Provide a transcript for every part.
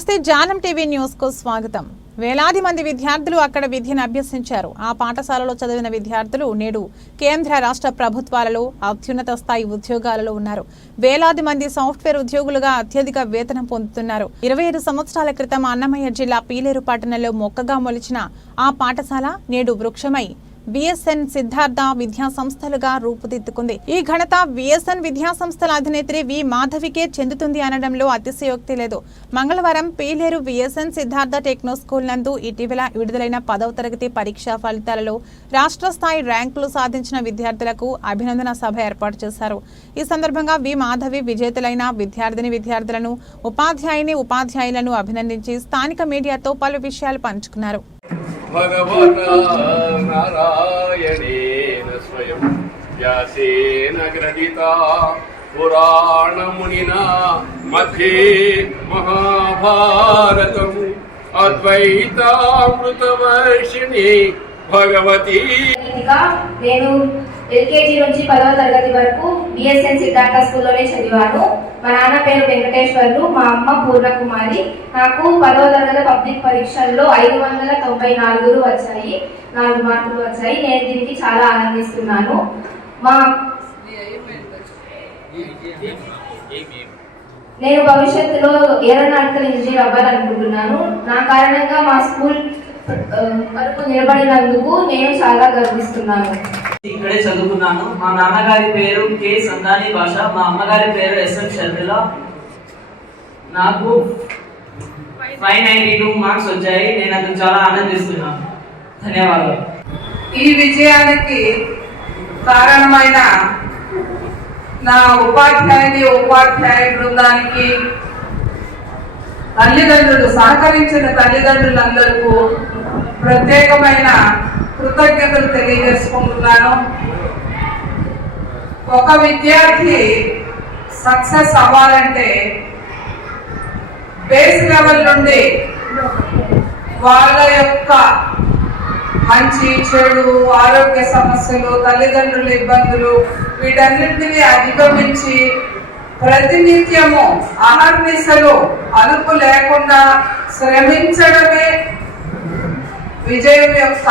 నమస్తే జానం టీవీ న్యూస్కు స్వాగతం. వేలాది మంది విద్యార్థులు అక్కడ విద్యను అభ్యసించారు. ఆ పాఠశాలలో చదివిన విద్యార్థులు నేడు కేంద్ర రాష్ట్ర ప్రభుత్వాలలో అత్యున్నత స్థాయి ఉద్యోగాలలో ఉన్నారు. వేలాది మంది సాఫ్ట్వేర్ ఉద్యోగులుగా అత్యధిక వేతనం పొందుతున్నారు. ఇరవై ఐదు సంవత్సరాల క్రితం అన్నమయ్య జిల్లా పీలేరు పట్టణంలో మొక్కగా మొలిచిన ఆ పాఠశాల నేడు వృక్షమై విఎస్ఎన్ సిద్ధార్థ విద్యా సంస్థలుగా రూపుదిద్దుకుంది. ఈ ఘనత విఎస్ఎన్ విద్యా సంస్థల అధినేత్రి వి. మాధవికే చెందుతుంది అనడంలో అతిశయోక్తి లేదు. మంగళవారం Pileru VSN Siddhartha techno school నందు ఇటీవల విడుదలైన పదవ తరగతి పరీక్షా ఫలితాలలో రాష్ట్ర స్థాయి ర్యాంకులు సాధించిన విద్యార్థులకు అభినందన సభ ఏర్పాటు చేశారు. ఈ సందర్భంగా వి. మాధవి విజేతలైన విద్యార్థిని విద్యార్థులను ఉపాధ్యాయుని ఉపాధ్యాయులను అభినందించి స్థానిక మీడియాతో పలు విషయాలు పంచుకున్నారు. भगवता नारायणेन स्वयं व्यासेन ग्रथिता पुराणमुनिना मध्ये महाभारतम् अद्वैतामृतवर्षिणी भगवती నేను ఎల్కేజీ నుంచి పదవ తరగతి వరకు బిఎస్ఎన్ సిద్ధార్థ స్కూల్లోనే చదివాను. మా నాన్న పేరు వెంకటేశ్వర్లు మా అమ్మ పూర్ణకుమారి. నాకు పదవ తరగతి పబ్లిక్ పరీక్షల్లో ఐదు వందల తొంభై నాలుగులు వచ్చాయి. నాలుగు మార్కులు వచ్చాయి. నేను దీనికి చాలా ఆనందిస్తున్నాను. మా నేను భవిష్యత్తులో ఏరోనాటికల్ ఇంజనీర్ అవ్వాలనుకుంటున్నాను. నా కారణంగా మా స్కూల్ వరకు నిలబడినందుకు నేను చాలా గర్విస్తున్నాను. ఇక్కడే చదువుకున్నాను. మా నాన్నగారి పేరు కె. సందాని భాష. మా అమ్మగారి పేరు ఎస్ఎం షర్మిల. నాకు ఫైవ్ నైన్టీ టూ మార్క్స్ వచ్చాయి. నేను అతను చాలా ఆనందిస్తున్నాను. ధన్యవాదాలు. ఈ విజయానికి కారణమైన నా ఉపాధ్యాయుని ఉపాధ్యాయ బృందానికి తల్లిదండ్రులు సహకరించిన తల్లిదండ్రులందరికీ ప్రత్యేకమైన కృతజ్ఞతలు తెలియజేసుకుంటున్నాను. ఒక విద్యార్థి సక్సెస్ అవ్వాలంటే బేస్ లెవెల్ నుండి వాళ్ళ యొక్క మంచి చెడు ఆరోగ్య సమస్యలు తల్లిదండ్రుల ఇబ్బందులు వీటన్నింటినీ అధిగమించి ప్రతినిత్యము అహర్నిశలు అదుపు లేకుండా శ్రమించడమే విజయం యొక్క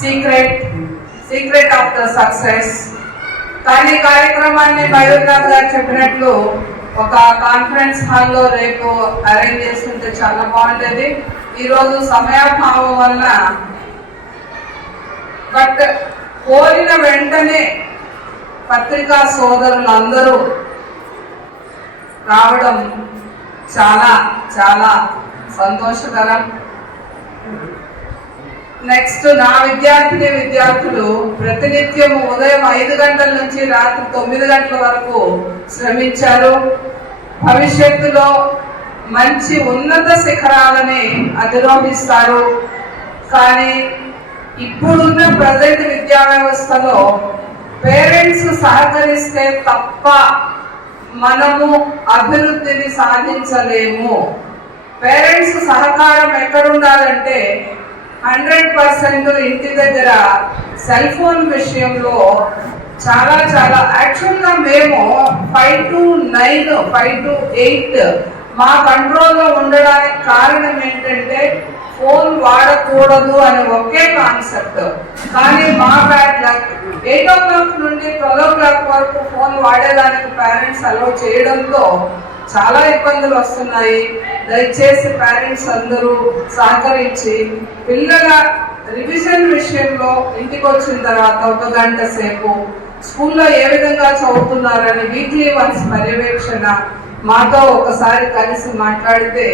secret secret of the success కానీ కార్యక్రమాన్ని మయూర్నాథ్ గారు చెప్పినట్లు ఒక కాన్ఫరెన్స్ హాల్లో రేపు అరేంజ్ చేసుకుంటే చాలా బాగుండేది. ఈరోజు సమయాభావం వల్ల బట్ కోరిన వెంటనే పత్రికా సోదరులందరూ రావడం చాలా చాలా సంతోషకరం. నెక్స్ట్ నా విద్యార్థిని విద్యార్థులు ప్రతినిత్యం ఉదయం ఐదు గంటల నుంచి రాత్రి తొమ్మిది గంటల వరకు శ్రమించారు. భవిష్యత్తులో మంచి ఉన్నత శిఖరాలని అధిరోహిస్తారు. కానీ ఇప్పుడున్న ప్రజెంట్ విద్యా వ్యవస్థలో పేరెంట్స్ సహకరిస్తే తప్ప మనము అభివృద్ధిని సాధించలేము. పేరెంట్స్ సహకారం ఎక్కడుండాలంటే హండ్రెడ్ పర్సెంట్ ఇంటి దగ్గర సెల్ ఫోన్ విషయంలో చాలా చాలా యాక్చువల్గా మేము five two nine five two eight మా కంట్రోల్లో ఉండడానికి కారణం ఏంటంటే ఫోన్ వాడకూడదు అనే ఒకే కాన్సెప్ట్. కానీ మా bad luck eight o'clock నుండి ట్వెల్వ్ ఓ క్లాక్ వరకు ఫోన్ వాడేదానికి పేరెంట్స్ అలో చేయడంతో చాలా ఇబ్బందులు వస్తున్నాయి. దయచేసి పేరెంట్స్ అందరూ సహకరించి పిల్లల రివిజన్ విషయంలో ఇంటికి వచ్చిన తర్వాత ఒక గంట సేపు స్కూల్లో ఏ విధంగా చదువుతున్నారని వీక్లీ వన్స్ పర్యవేక్షణ మాతో ఒకసారి కలిసి మాట్లాడితే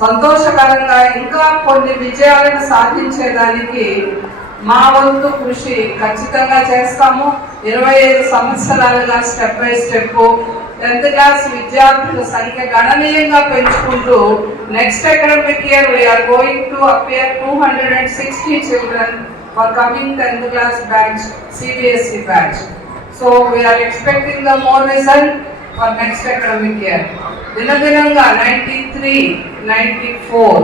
సంతోషకరంగా ఇంకా కొన్ని విజయాలను సాధించేదానికి మా వంతు కృషి ఖచ్చితంగా చేస్తాము. ఇరవై ఐదు సంవత్సరాలుగా step by step tenth class విద్యార్థుల సంఖ్య గణనీయంగా పెంచుకుంటూ next academic year we are going to appear two hundred and sixty children for coming tenth class batch CBSE batch so we are expecting the more result for next academic year దినదినంగా ninety three ninety four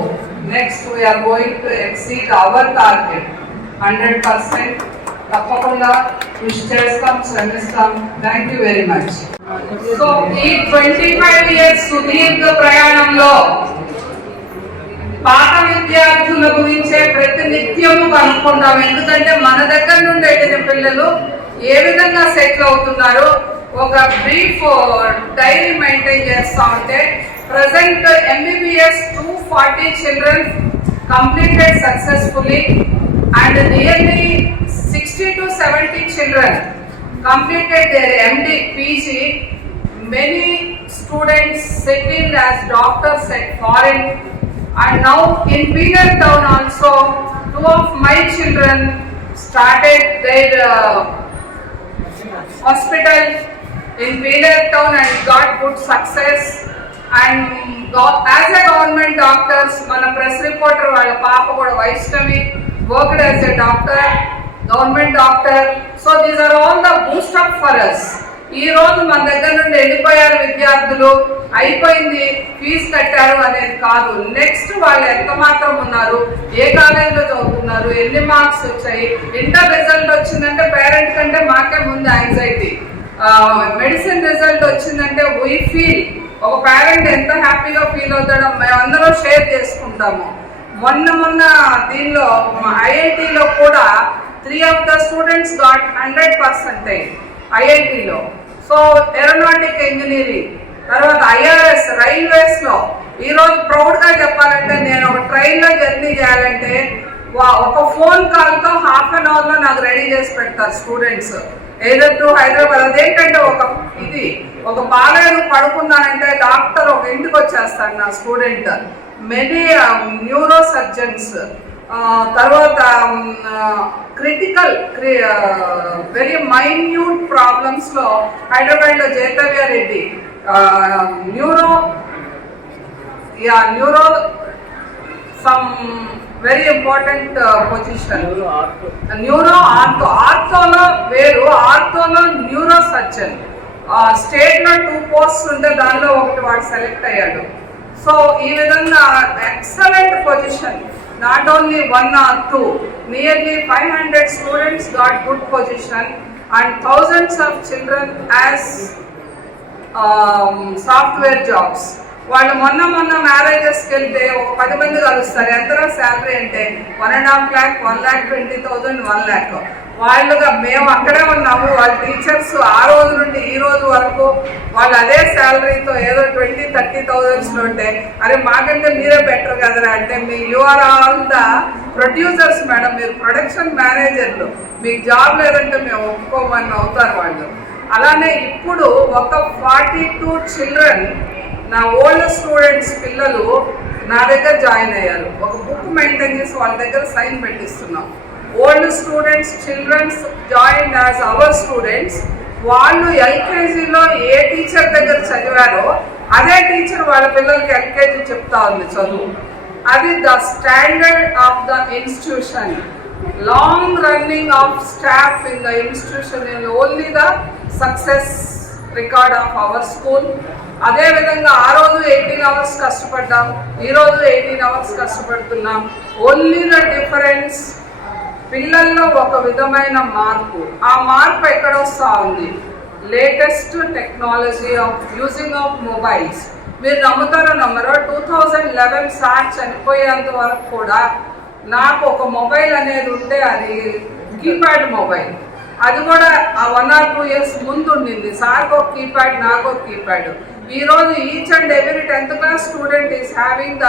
next we are going to exceed our target hundred percent తప్పకుండా కృషి చేస్తాం శ్రమిస్తాం. Thank you very much so ఈ twenty five years సుదీర్ఘ ప్రయాణంలో పాత విద్యార్థుల గురించే ప్రతి నిత్యము కనుక్కుంటాం ఎందుకంటే మన దగ్గర నుండి అయితే పిల్లలు ఏ విధంగా సెటిల్ అవుతున్నారు ఒక బ్రీఫ్ డైరీ మెయింటైన్ చేస్తా ఉంటే present MBBS two forty children completed successfully and nearly sixty to seventy children completed MD PG many students settled as doctors at foreign and now in bigger town also two of my children started their hospital in Peter Town and got good success and go- as a government doctors మన press reporter వాళ్ళ పాప కూడా Vaishnavi worked as a doctor government doctor so these are all the boost up for us ఈ రోజు మన దగ్గర నుండి వెళ్ళిపోయారు విద్యార్థులు అయిపోయింది ఫీజు కట్టారు అనేది కాదు. నెక్స్ట్ వాళ్ళు ఎంత మాత్రం ఉన్నారు ఏ కాలేజీలో చదువుతున్నారు ఎన్ని మార్క్స్ వచ్చాయి ఇంటర్ రిజల్ట్ వచ్చిందంటే పేరెంట్ కంటే మాకే ముందు యాంగ్జైటీ మెడిసిన్ రిజల్ట్ వచ్చిందంటే వీ ఫీల్ ఒక పేరెంట్ ఎంత హ్యాపీగా ఫీల్ అవుతాడో మేమందరం షేర్ చేసుకుంటాము. మొన్న మొన్న దీనిలో ఐఐటిలో కూడా three of the students got hundred percentage ఐఐటిలో. సో ఏరోనాటిక్ ఇంజనీరింగ్ తర్వాత ఐఆర్ఎస్ రైల్వేస్లో ఈరోజు ప్రౌడ్గా చెప్పాలంటే నేను ఒక ట్రైన్లో జర్నీ చేయాలంటే వా- ఒక ఫోన్ కాల్తో హాఫ్ అన్ అవర్లో నాకు రెడీ చేసి పెడతారు స్టూడెంట్స్ ఏదొద్దు హైదరాబాద్ అదేంటంటే ఒక ఇది ఒక బాలేదు పడుకున్నానంటే డాక్టర్ ఒక ఇంటికి వచ్చేస్తాడు నా స్టూడెంట్. మెనీ న్యూరో సర్జన్స్ తర్వాత క్రిటికల్ వెరీ మైన్యూట్ ప్రాబ్లమ్స్లో హైదరాబాద్లో Jayatavya Reddy neuro yeah neuro some very important position neuro ortho ఆర్థోలో వేరు. ఆర్థోలో న్యూరో సర్జన్ స్టేట్లో టూ పోస్ట్ ఉంటే దానిలో ఒకటి వాడు సెలెక్ట్ అయ్యాడు. సో ఈ విధంగా excellent position not only one or two nearly five hundred students got good position and thousands of children as software jobs వాళ్ళు మొన్న మొన్న మ్యారేజెస్కి వెళ్తే ఒక పది మంది కలుస్తారు. ఎంత శాలరీ అంటే one and half lakh one lakh twenty thousand one lakh వాళ్ళుగా మేము అక్కడే ఉన్నాము. వాళ్ళ టీచర్స్ ఆ రోజు నుండి ఈ రోజు వరకు వాళ్ళు అదే శాలరీతో ఏదో ట్వంటీ థర్టీ థౌజండ్స్లో ఉంటే అరే మాకంటే మీరే బెటర్ కదరా. అంటే మీ you are all the producers madam మీరు ప్రొడక్షన్ మేనేజర్లు మీకు జాబ్ లేదంటే మేము ఒప్పుకోమని అవుతారు వాళ్ళు. అలానే ఇప్పుడు ఒక ఫార్టీ టూ చిల్డ్రన్ నా ఓల్డ్ స్టూడెంట్స్ పిల్లలు నా దగ్గర జాయిన్ అయ్యారు. ఒక బుక్ మెయింటైన్ చేసి వాళ్ళ దగ్గర sign పెట్టిస్తున్నాం. Old students childrens join as our students వాళ్ళు ఎల్కేజీలో ఏ టీచర్ దగ్గర చదివారో అదే టీచర్ వాళ్ళ పిల్లలకి ఎల్కేజీ చెప్తా ఉంది చదువు. అది the standard of the institution long running of staff in the institution in only the success record of our school అదే విధంగా ఆ రోజు ఎయిటీన్ అవర్స్ కష్టపడ్డాం ఈ రోజు ఎయిటీన్ అవర్స్ కష్టపడుతున్నాం. ఓన్లీ ద డిఫరెన్స్ పిల్లల్లో ఒక విధమైన మార్పు. ఆ మార్పు ఎక్కడ వస్తా ఉంది? Latest technology of using of mobiles మీరు నమ్ముతారో నమ్మరో టూ థౌజండ్ లెవెన్ సార్ చనిపోయేంత వరకు కూడా నాకు ఒక మొబైల్ అనేది ఉంటే అది కీప్యాడ్ మొబైల్ అది కూడా ఆ వన్ ఆర్ టూ ఇయర్స్ ముందు ఉండింది. సార్కు ఒక కీప్యాడ్ నాకు ఒక కీప్యాడ్ ఈ రోజు each and every tenth class student is having the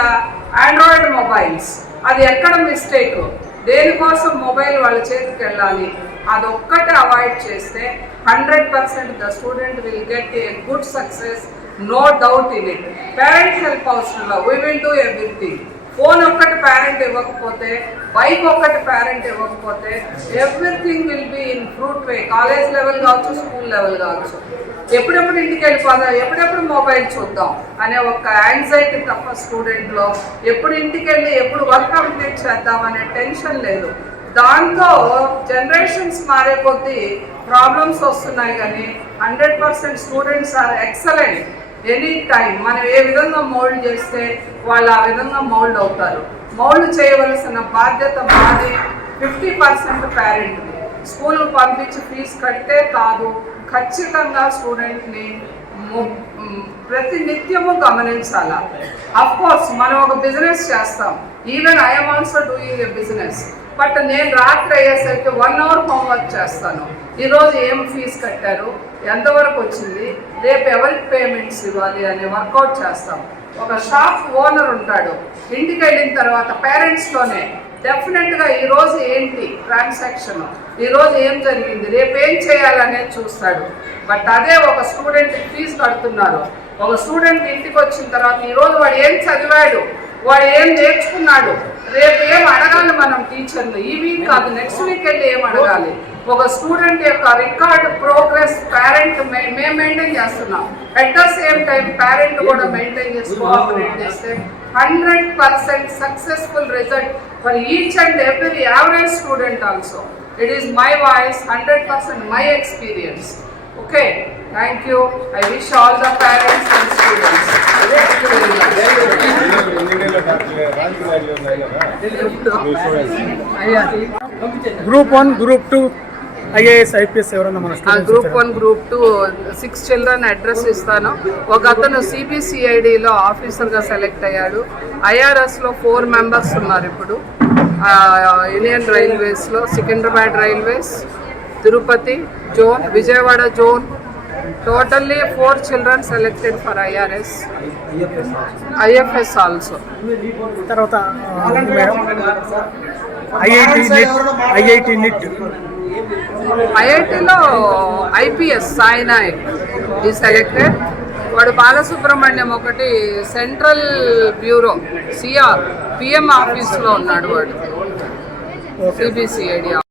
Android mobiles అది ఎక్కడ మిస్టేక్ దేనికోసం మొబైల్ వాళ్ళ చేతికి వెళ్ళాలి? అదొక్కటే అవాయిడ్ చేస్తే hundred percent the student will get a good success no doubt in it parents help అవసరంలో we will do everything phone ఒక్కటి పేరెంట్ ఇవ్వకపోతే బైక్ ఒక్కటి పేరెంట్ ఇవ్వకపోతే everything will be in fruit way college level కావచ్చు school level కావచ్చు. ఎప్పుడెప్పుడు ఇంటికి వెళ్ళిపోదాం? ఎప్పుడెప్పుడు మొబైల్ చూద్దాం? అనే ఒక యాంగ్జైటీ తప్ప స్టూడెంట్లో ఎప్పుడు ఇంటికి వెళ్ళి ఎప్పుడు వర్క్ కంప్లీట్ చేద్దాం అనే టెన్షన్ లేదు. దాంతో జనరేషన్స్ మారే కొద్దీ ప్రాబ్లమ్స్ వస్తున్నాయి కానీ hundred percent students are excellent any time మనం ఏ విధంగా మౌల్డ్ చేస్తే వాళ్ళు ఆ విధంగా మౌల్డ్ అవుతారు. మౌల్డ్ చేయవలసిన బాధ్యత మాది ఫిఫ్టీ పర్సెంట్ పేరెంట్ స్కూల్ పంపించి ఫీజు కడితే కాదు. ఖచ్చితంగా స్టూడెంట్ని ప్రతి నిత్యము గమనించాల? అఫ్ కోర్స్ మనం ఒక బిజినెస్ చేస్తాం. Even I'm also doing a business but నేను రాత్రి అయ్యేసరికి వన్ అవర్ హోంవర్క్ చేస్తాను. ఈరోజు ఏం ఫీజు కట్టారు? ఎంతవరకు వచ్చింది? రేపు ఎవరికి పేమెంట్స్ ఇవ్వాలి అనే వర్కౌట్ చేస్తాం. ఒక షాప్ ఓనర్ ఉంటాడు. ఇంటికి వెళ్ళిన తర్వాత పేరెంట్స్తోనే డెఫినెట్గా ఈరోజు ఏంటి ట్రాన్సాక్షన్ ఈరోజు ఏం జరిగింది? రేపు ఏం చేయాలనేది చూస్తాడు. బట్ అదే ఒక స్టూడెంట్ ఫీజు కడుతున్నారు. ఒక స్టూడెంట్ ఇంటికి వచ్చిన తర్వాత ఈరోజు వాడు ఏం చదివాడు? వాడు ఏం నేర్చుకున్నాడు? రేపు ఏం అడగాలి మనం టీచర్లు ఈ వీక్ కాదు నెక్స్ట్ వీక్ వెళ్ళి ఏం అడగాలి? ఒక స్టూడెంట్ యొక్క రికార్డ్ ప్రోగ్రెస్ పేరెంట్ మేము మెయింటైన్ చేస్తున్నాం. At the same time parent కూడా మెయింటైన్ చేసి కోఆపరేట్ చేస్తే hundred percent successful result for each and every average student also it is my voice hundred percent my experience okay thank you I wish all the parents and students group one group two IAS IPS ఎవరన్నా మన group? One group two six children address ఇస్తాను. ఒక అతను సిబిసిఐడిలో ఆఫీసర్గా select అయ్యాడు. ఐఆర్ఎస్లో four members ఉన్నారు ఇప్పుడు. Indian రైల్వేస్లో Secunderabad railways Tirupati zone Vijayawada zone. Totally four children selected for IRS. IFS also. తర్వాత ఐఐటి నిట్ ఐఐటి నిట్. ఐఐటిలో ఐపీఎస్ సాయి నాయక్ ఈ సెలెక్టెడ్ వాడు బాలసుబ్రహ్మణ్యం ఒకటి సెంట్రల్ బ్యూరో సిఆర్ పిఎం ఆఫీస్లో ఉన్నాడు వాడు. సిబిసిఐడి